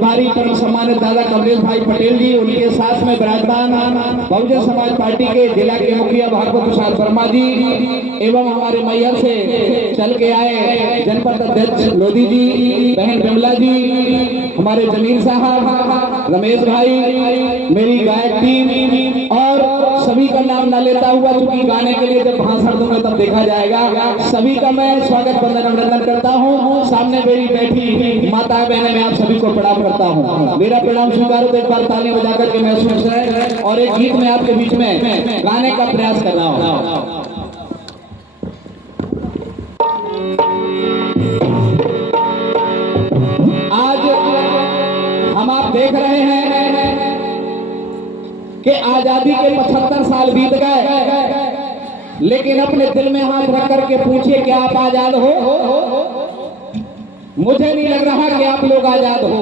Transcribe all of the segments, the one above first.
भारी परम सम्मानित दादा कमलेश भाई पटेल जी, उनके साथ में विराजमान बहुजन समाज पार्टी के जिला के मुखिया भागवत प्रसाद वर्मा जी एवं हमारे मैहर से चल के आए जनपद अध्यक्ष लोधी जी, बहन विमला जी, हमारे जमील साहब, रमेश भाई, मेरी गायक टीम और सभी का नाम न लेता हुआ, चूंकि गाने के लिए जब भाषण दूंगा तब देखा जाएगा, सभी का मैं स्वागत वंदन अभिनंदन करता हूँ। सामने मेरी बैठी माता बहनें, मैं आप सभी को प्रणाम करता हूँ। मेरा प्रणाम स्वीकार हो तो एक बार ताली बजा करके महसूस है और एक गीत में आपके बीच में गाने का प्रयास कर रहा हूँ। आज हम आप देख रहे हैं कि आजादी के 75 साल बीत गए, लेकिन अपने दिल में हाथ रख करके पूछिए क्या आप आजाद हो? मुझे नहीं लग रहा कि आप लोग आजाद हो।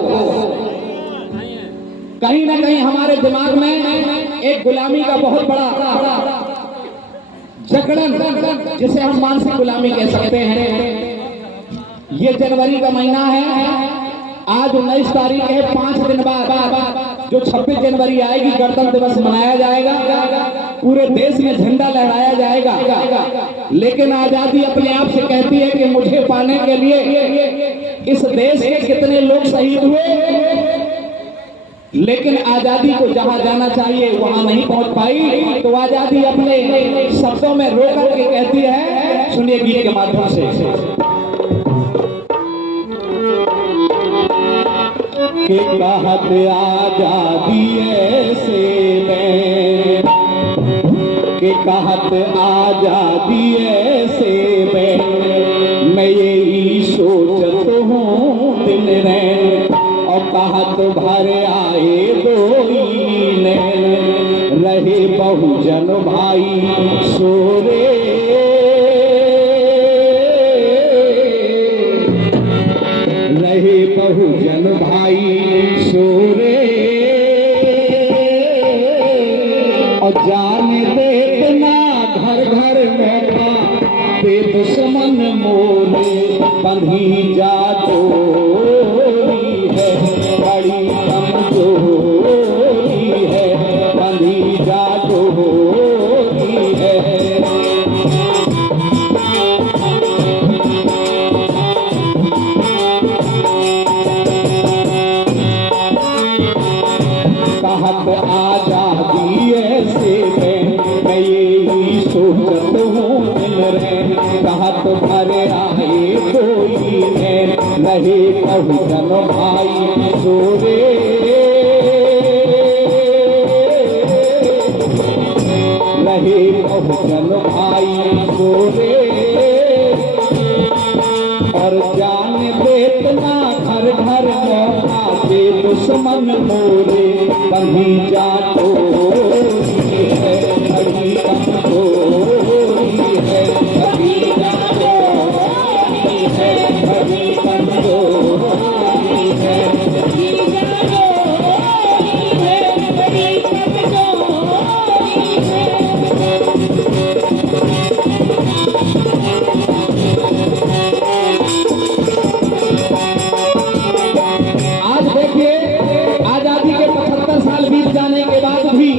कहीं ना कहीं हमारे दिमाग में एक गुलामी का बहुत बड़ा जकड़न, जिसे हम मानसिक गुलामी कह सकते हैं। ये जनवरी का महीना है, आज 19 तारीख है, 5 दिन बाद जो 26 जनवरी आएगी, गणतंत्र दिवस मनाया जाएगा, पूरे देश में झंडा लहराया जाएगा। लेकिन आजादी अपने आप से कहती है कि मुझे पाने के लिए इस देश के कितने लोग शहीद हुए, लेकिन आजादी को जहां जाना चाहिए वहां नहीं पहुंच पाई। तो आजादी अपने शब्दों में रो करके कहती है, सुनिए गीत के माध्यम से। के कहत आजादी ऐसे में, के कहत आजादी ऐसे में, मैं यही सोचत हूँ दिन रैन, और कहत भर आए दोई नैन, रहे बहुजन भाई सोरे, रहे बहुजन भाई सोरे, और जाने देना घर घर में बेदुश्मन मोरे, बंधी जा डोरी है बड़ी कमजोरी है, बंधी जा डोरी है। कहत आजादी ऐसे में, मैं यही सोचत हूँ दिन रैन, कहत भर आए कोई नैन, रहे बहुजन भाई सोरे, रहे बहुजन भाई सोरे, और जान बेतना घर घर में आके दुश्मन मोरे, बंधी जा डोरी है बड़ी कमजोरी है, बंधी जा डोरी है बड़ी कमजोरी है, बंधी जा डोरी है बड़ी कमजोरी है। आज देखिए, आजादी के 75 साल बीत जाने के बाद भी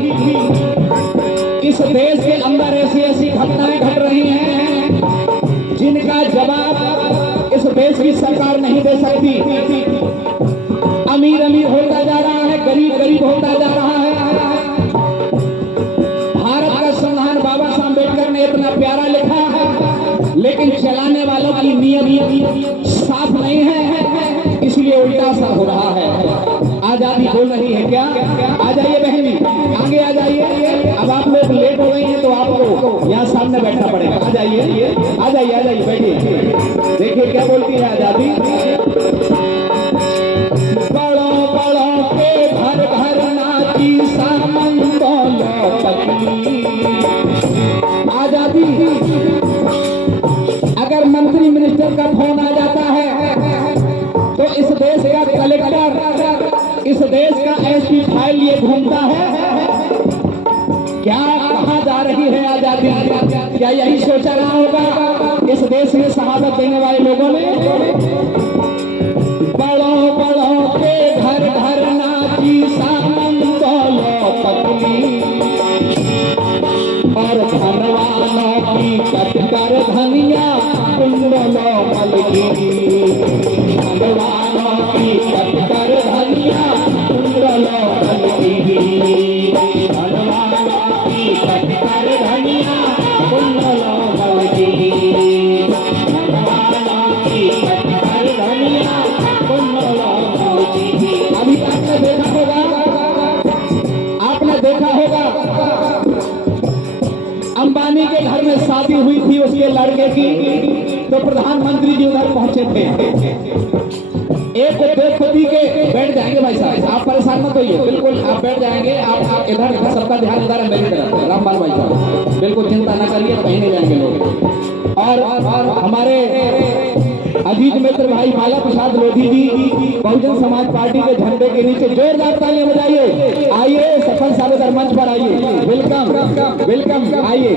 इस देश के अंदर ऐसी ऐसी घटनाएं घट रही हैं जिनका जवाब इस देश की सरकार नहीं दे सकती। अमीर अमीर होता जा रहा है, गरीब गरीब होता जा रहा है। भारत का संविधान बाबा साहब अम्बेडकर ने इतना प्यारा लिखा है, लेकिन चलाने वालों की नीयत साफ नहीं है, इसलिए उल्टा सा हो रहा है। आजादी बोल रही है क्या? आ जाइए बहन जी, आगे आ जाइए। अब आप लोग लेट हो गए हैं तो आपको यहाँ सामने बैठना पड़ेगा। आ जाइए, आ जाइए, आ जाइए, बैठिए। देखिए क्या बोलती है आजादी। बड़ों बड़ों के घर घर नाची सामन दौलत, आजादी। अगर मंत्री मिनिस्टर का फोन आ जाता है तो इस देश का कलेक्टर, इस देश का एसपी फाइल लिए घूमता है। क्या कहाँ जा रही है आजादी? क्या यही सोचा रहा होगा इस देश में शहादत देने वाले लोगों ने? बड़ों बड़ों के घर प्रधानमंत्री जी उधर पहुंचे थे। एक उद्योगपति के बैठ जाएंगे भाई साहब, आप परेशान मत होइए, बिल्कुल आप बैठ जाएंगे। आप इधर सबका ध्यान इधर है मेरी तरफ, रामपाल भाई साहब बिल्कुल चिंता ना करिए, कहीं नहीं जाएंगे लोग। और हमारे अजीत मित्र भाई माला प्रसाद लोधी जी बहुजन समाज पार्टी के झंडे के नीचे जोरदार तालियां बजाइए। आइए सफल साबेदार मंच पर आइए, वेलकम वेलकम, आइए।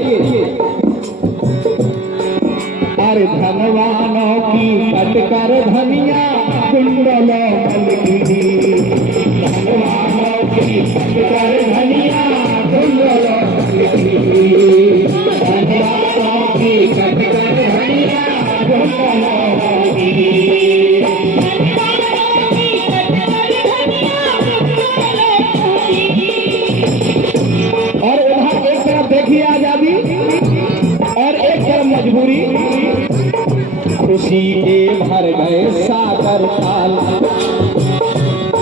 अरे धनवानों की कटकर धनिया कुंडलों मलकी, धनवानों की कटकर धनिया कुंडलों मलकी, धनवानों की कटकर धनिया कुंडलों मलकी। और उधर एक तरफ देखिए आजादी और एक तरफ मजबूरी। खुशी के भर गए सागर ताल,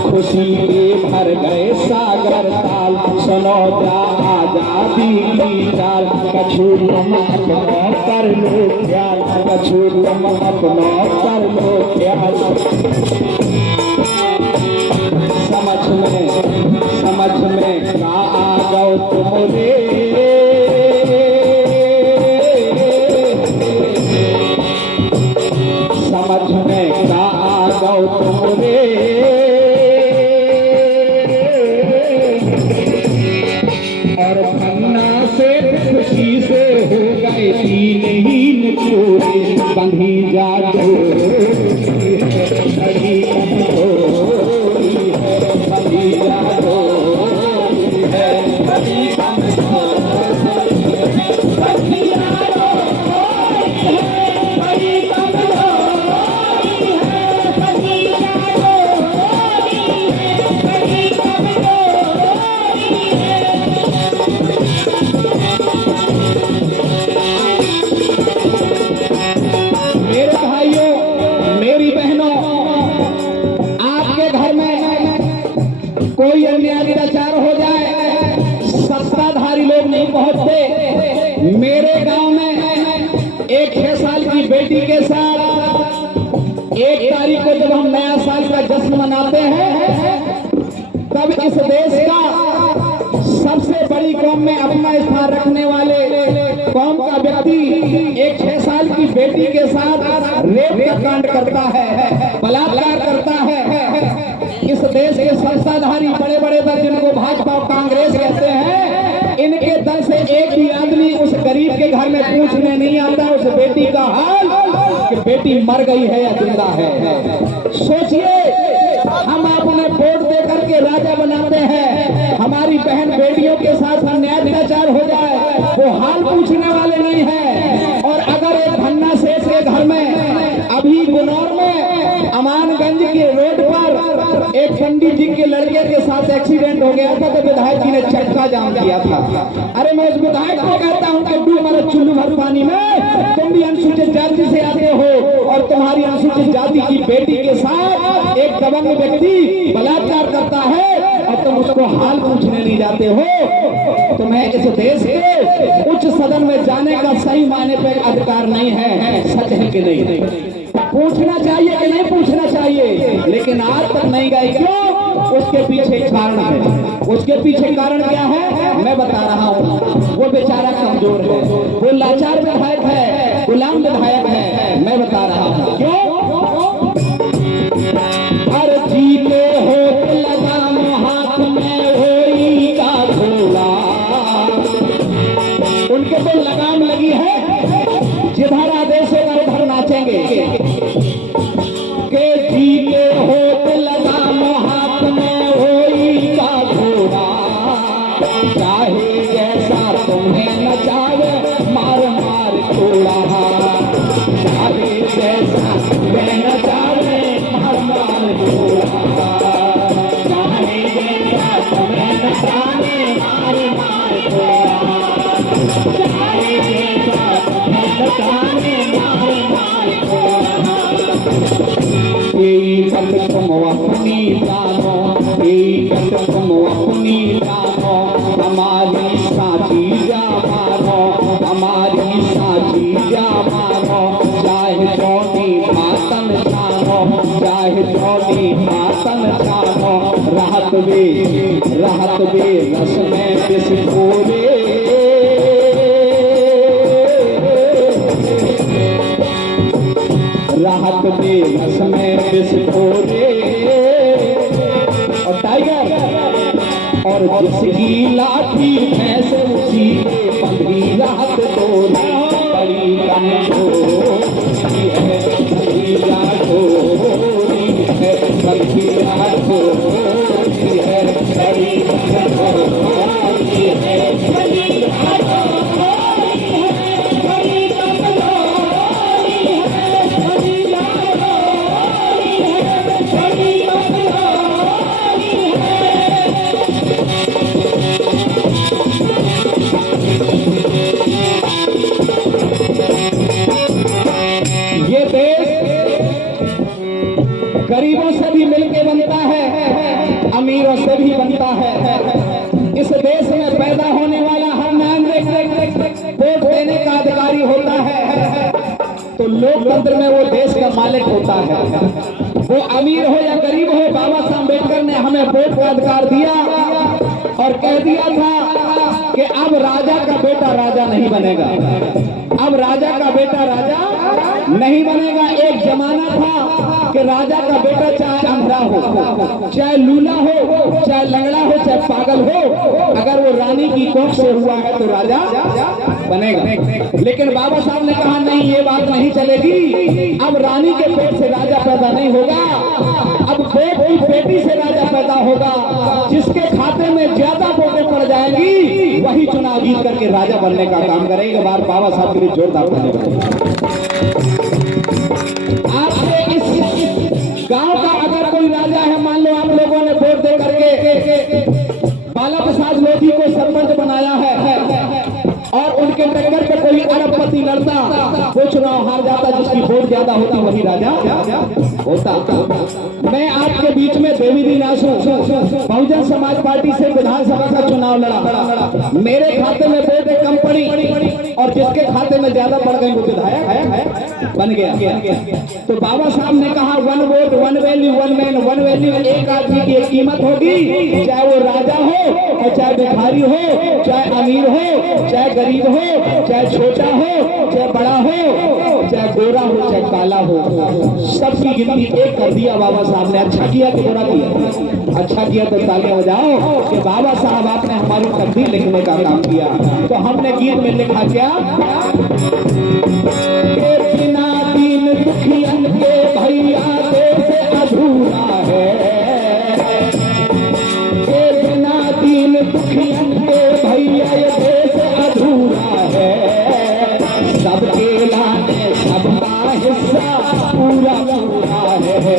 खुशी के भर गए सागर ताल, सुनो जा आजादी की चाल, कछु तुम अपनो कर लो ख्याल, कछु तुम अपनो कर लो ख्याल। समझ में ना आ जाओ तुम्हारे, समझ में ना आ जाओ तुम्हारे, और भन्ना से खुशी से हो गए तीन ही पूरे, बंधी जा दो बंधी जा दो कोई अन्याय अत्याचार हो जाए, सत्ताधारी लोग नहीं पहुंचते। मेरे गांव में एक 6 साल की बेटी के साथ 1 तारीख को जब हम नया साल का जश्न मनाते हैं, तब इस देश का सबसे बड़ी कौम में अपना स्थान रखने वाले कौम का व्यक्ति एक 6 साल की बेटी के साथ रेप का कांड करता है, बलात्कार करता है। इस देश के सत्ताधारी बड़े बड़े दल जिनको भाजपा और कांग्रेस कहते हैं, इनके दल से एक भी आदमी उस गरीब के घर में पूछने नहीं आता उस बेटी का हाल कि बेटी मर गई है या जिंदा है। सोचिए, हम अपने वोट दे करके राजा बनाते हैं, हमारी बहन बेटियों के साथ अन्याय अत्याचार हो जाए वो हाल पूछने वाले नहीं है। और अगर एक भन्ना सेठ के घर में अभी गुनौर में अमानगंज के रोड पर एक पंडित जी के लड़के के साथ एक्सीडेंट हो गया था, तो विधायक जी ने चक्का जाम किया था। अरे मैं उस विधायक को कहता हूँ कि तू हमारे चुल्लू भर पानी में, तुम भी अनुसूचित जाति से आते हो और तुम्हारी अनुसूचित जाति की बेटी के साथ एक दबंग व्यक्ति बलात्कार करता है और तुम उसको हाल पूछने नहीं जाते हो। तुम्हें इस देश के उच्च सदन में जाने का सही मायने पे अधिकार नहीं है। सच है कि नहीं? पूछना चाहिए कि नहीं पूछना चाहिए, लेकिन आज तक नहीं गए। क्यों? उसके पीछे कारण है। उसके पीछे कारण क्या है मैं बता रहा हूँ। वो बेचारा कमजोर है, वो लाचार विधायक है, गुलाम विधायक है। मैं बता रहा हूँ क्यों। हर जीते हो लगाम हाथ में होई का घोड़ा, उनके तो लगाम लगी है, जिधर आदेश होगा उधर नाचेंगे। के जीते हो लगाम हाथ में होई का घोड़ा, चाहे जैसा तुम्हें नचावे मार मार थोड़ा, चाहे जैसा तुम्हें नचावे मार मार थोड़ा, चाहे जैसा तुम्हें नचावे मार मार थोड़ा, चाहे जैसा तुम्हें नचावे मार मार थोड़ा। यही गल तुम अपनी जानो, यही गल तुम अपनी जानो, हमारी साथी जा मानो, हमारी साथी जा मानो, चाहे राहत बे रस में बिस्फोरे, राहत बे रस में बिस्फोरे। और टाइगर और जिसकी लाठी भैंस उसी के बंधी राहत तोरी, बड़ी कमजोरी है भतीजा छोरी है, भतीजा छोरी है, बड़ी कमजोरी है भतीजा छोरी है, बड़ी कमजोरी है भतीजा छोरी है, बड़ी कमजोरी है। ये देश गरीबों से भी मिलके बनता है, अमीरों से भी बनता है। इस देश में पैदा होने वाला हर नागरिक वोट देने का अधिकारी होता है। तो लोकतंत्र में वो देश का मालिक होता है। वो अमीर हो या गरीब हो, बाबा साहब अम्बेडकर ने हमें वोट का अधिकार दिया और कह दिया था कि अब राजा का बेटा राजा नहीं बनेगा, अब राजा का बेटा राजा नहीं बनेगा। एक जमाना था कि राजा का बेटा चाहे अंधा हो, चाहे लूला हो, चाहे लंगड़ा हो, चाहे पागल हो, अगर वो रानी की कोख से हुआ है तो राजा बनेगा। लेकिन बाबा साहब ने कहा नहीं, ये बात नहीं चलेगी। अब रानी के पेट से राजा पैदा नहीं होगा, अब पेट की बेटी से राजा पैदा होगा। जिसके खाते में ज्यादा वोटें पड़ जाएंगी वही चुनाव जीत करके राजा बनने का काम करेगा। बार बाबा साहब के लिए जोरदार आपसे इस गांव का अगर कोई राजा है, मान लो आप लोगों ने वोट दे करके बाला प्रसाद लोधी को सरपंच बनाया है और उनके टक्कर पे कोई अरबपति लड़ता, वो चुनाव हार जाता, जिसकी वोट ज्यादा होती वही राजा होता। मैं आपके बीच में देवीदी नासू बहुजन समाज पार्टी से विधानसभा का चुनाव लड़ा। मेरे खाते में वोट कम पड़ी और जिसके खाते में ज्यादा पड़ गई वो विधायक बन गया। तो बाबा साहब ने कहा one vote one value, one man one value. एक आदमी की एक कीमत होगी, चाहे वो राजा हो और चाहे भिखारी हो, चाहे अमीर हो, चाहे गरीब हो, चाहे छोटा हो, चाहे बड़ा हो, चाहे गोरा हो, चाहे काला हो, सबकी गिनती एक कर दिया बाबा साहब ने। अच्छा किया कि बुरा किया? अच्छा किया तो तालियां बजाओ कि बाबा साहब आपने हमारी तकदीर लिखने का काम किया। तो हमने गीत में लिखा क्या के बिना दीन दुखियन के भैया देश अधूरा है, के बिना दीन दुखियन के भैया ये देश अधूरा है। सबके लाने सबका हिस्सा पूरा पूरा है,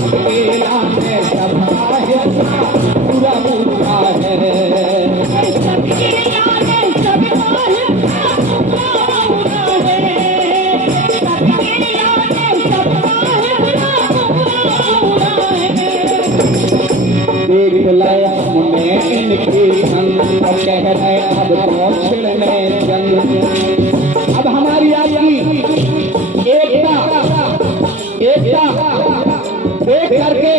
सबके लाने सबका हिस्सा पूरा पूरा है, सबके लाने सबका हिस्सा पूरा पूरा है, सबके लाने सबका हिस्सा पूरा पूरा है। देख लाया हमें इनके संग और कह रहे अब तो छिड़ने जंग। अब हमारी आपकी एकता देख करके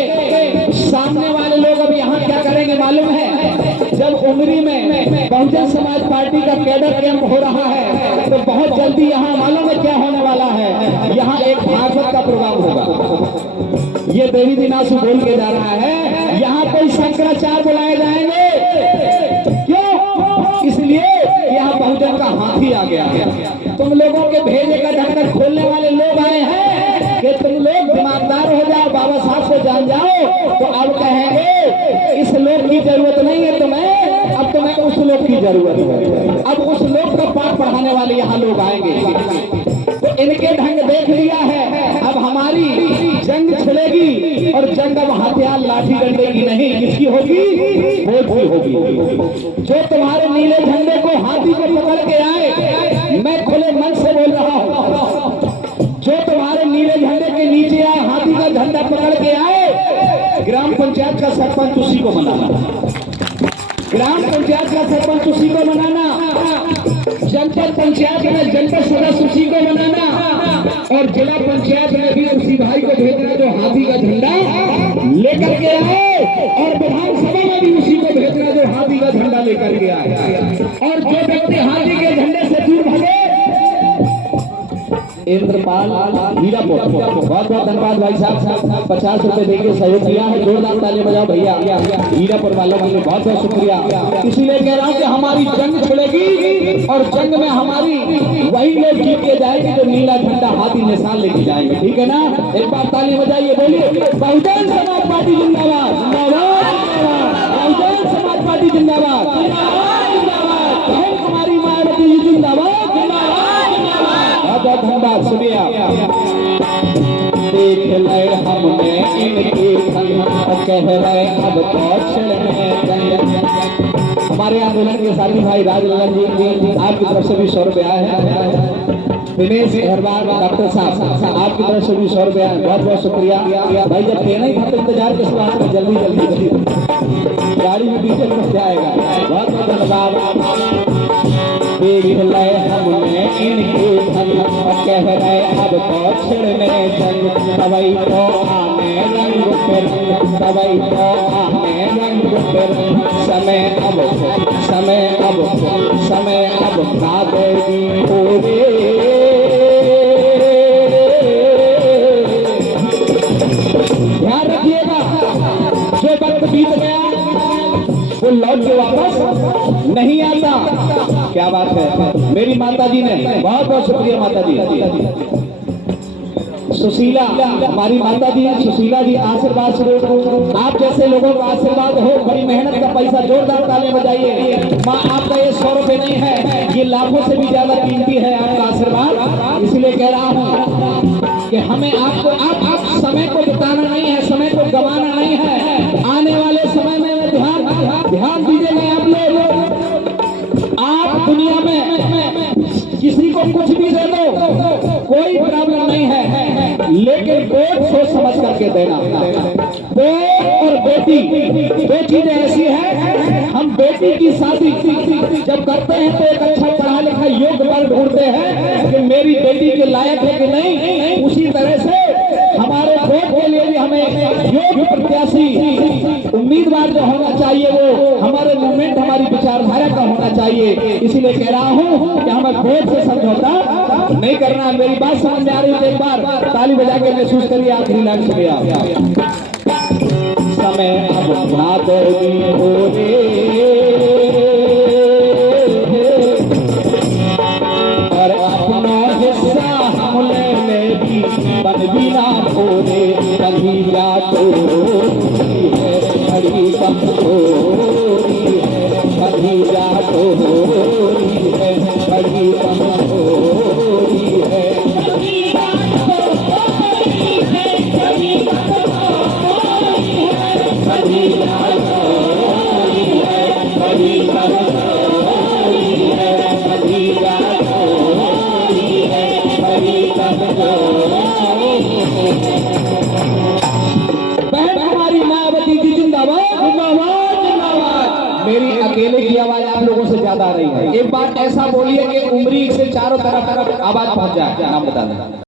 सामने वाले लोग अब यहाँ क्या करेंगे मालूम है? जब उमरी में बहुजन समाज पार्टी का कैडर कैंप हो रहा है तो बहुत जल्दी यहाँ मालूम है क्या होने वाला है? यहाँ एक भागवत का प्रोग्राम होगा। ये देवीदी नासू बोल के जा रहा है, यहाँ कोई शंकराचार्य बुलाए जाएंगे। क्यों? इसलिए यहाँ बहुजन का हाथी आ गया है। तुम लोगों के भेजे का ढक्कन खोलने वाले लोग आए हैं कि तुम लोग दिमागदार हो जाओ, बाबा साहब को जान जाओ। तो अब कहेंगे इस लोग की जरूरत नहीं है तुम्हें, अब तुम्हें उस लोग की जरूरत है। अब उस लोग का पाठ पढ़ाने वाले यहाँ लोग आएंगे। तो इनके ढंग देख लिया है। अब हमारी जंग छिड़ेगी और जंग अब हथियार लाठी डंडे की नहीं, किसकी होगी? वोट की होगी। जो तुम्हारे नीले झंडे को हाथी को पकड़ के आए, मैं खुले मन से बोल रहा हूँ, जो तुम्हारे नीले झंडे के नीचे आए, हाथी का झंडा पकड़ के आए, ग्राम पंचायत का सरपंच उसी को बनाना, ग्राम पंचायत का सरपंच उसी को बनाना। जनपद पंचायत में जनपद सदस्य उसी को बनाना और जिला पंचायत में भी उसी भाई को भेजना जो हाथी का झंडा लेकर के आए और विधानसभा में भी उसी को भेजना जो हाथी का झंडा लेकर के आए। और जो व्यक्ति हाथी के झंडे से दूर भागे, इंद्रपाल हीरापुर, बहुत बहुत धन्यवाद भाई साहब, 50 रुपए देके सहयोग किया है, जोरदार ताली बजाओ भैया हीरापुर वालों के लिए बहुत बहुत शुक्रिया। इसीलिए कह रहा हूँ कि हमारी जंग खुलेगी और जंग में हमारी वही लोग जीत के जाएंगे जो नीला झंडा हाथी निशान लेके जाएंगे, ठीक है ना। एक बार ताली बजाइए, बोलिए बहुजन समाज पार्टी जिंदाबाद, बहुजन समाज पार्टी जिंदाबाद, कुमारी मायावती जी जिंदाबाद। बहुत धन्यवाद। सुनिए, देख ले हमने इनकी कह रहे अब तो हमारे आंदोलन के साथी भाई राजललन जी आपकी तरफ से भी 100 रुपया है। दिनेश हरवार डॉक्टर साहब आपकी तरफ से भी 100 रुपया है, बहुत बहुत शुक्रिया भाई। जब देना ही था तो इंतजार किस बात में, जल्दी जल्दी गाड़ी में डीजल में जाएगा। बहुत बहुत धन्यवाद। देख ले हमने इनकी कह रहे अब तो छिड़ने जंग, तवई तो आने रंग फिर, तवई तो आने रंग फिर, समय अब ना देगी पूरे। ध्यान रखिएगा, जो वक्त बीत गया वो लौट के वापस नहीं आता। क्या बात है, मेरी माता जी ने, बहुत बहुत शुक्रिया माता जी। सुशीला हमारी माता जी सुशीला जी, आशीर्वाद स्वरूप आप जैसे लोगों का आशीर्वाद हो, बड़ी मेहनत का पैसा, जोरदार ताली बजाइए। माँ आपका ये 100 रुपए नहीं है, ये लाखों से भी ज्यादा कीमती है आपका आशीर्वाद। इसलिए कह रहा हूँ कि हमें आपको आप समय को बिताना नहीं है, समय को गंवाना नहीं है। आने वाले समय में ध्यान दीजिएगा आप लोग। आप दुनिया में किसी को कुछ भी दे दो, कोई प्रॉब्लम नहीं है, लेकिन वोट सोच समझ करके देना। वोट और बेटी दो चीजें ऐसी है, हम बेटी की शादी जब करते हैं तो एक अच्छा पढ़ा लिखा योग्य वर्ग ढूंढते हैं कि मेरी बेटी के लायक है कि नहीं। उसी तरह से हमारे वोट के लिए भी हमें योग्य प्रत्याशी उम्मीदवार जो होना चाहिए वो हमारे मूवमेंट, हमारी विचारधारा का होना चाहिए। इसीलिए कह रहा हूँ कि हमें वोट से समझौता नहीं करना। मेरी बात समझ में आ रही है, एक बार ताली बजा के महसूस करिए। आखिरी लाइन सुनिए, समय अब ना देगी और अपना हिस्सा हम लेने भी बन भी ना खोने, कभी जा तो है बड़ी कमजोरी है, कभी जा तो है बड़ी कमजोरी है। हमारी मायावती जी जिंदाबाद, जिंदाबाद, जिंदाबाद। मेरी अकेले की आवाज आप लोगों से ज्यादा आ रही है। एक बार ऐसा बोलिए कि उमरी से चारों तरफ आवाज पहुंच जाए। नाम बता दें।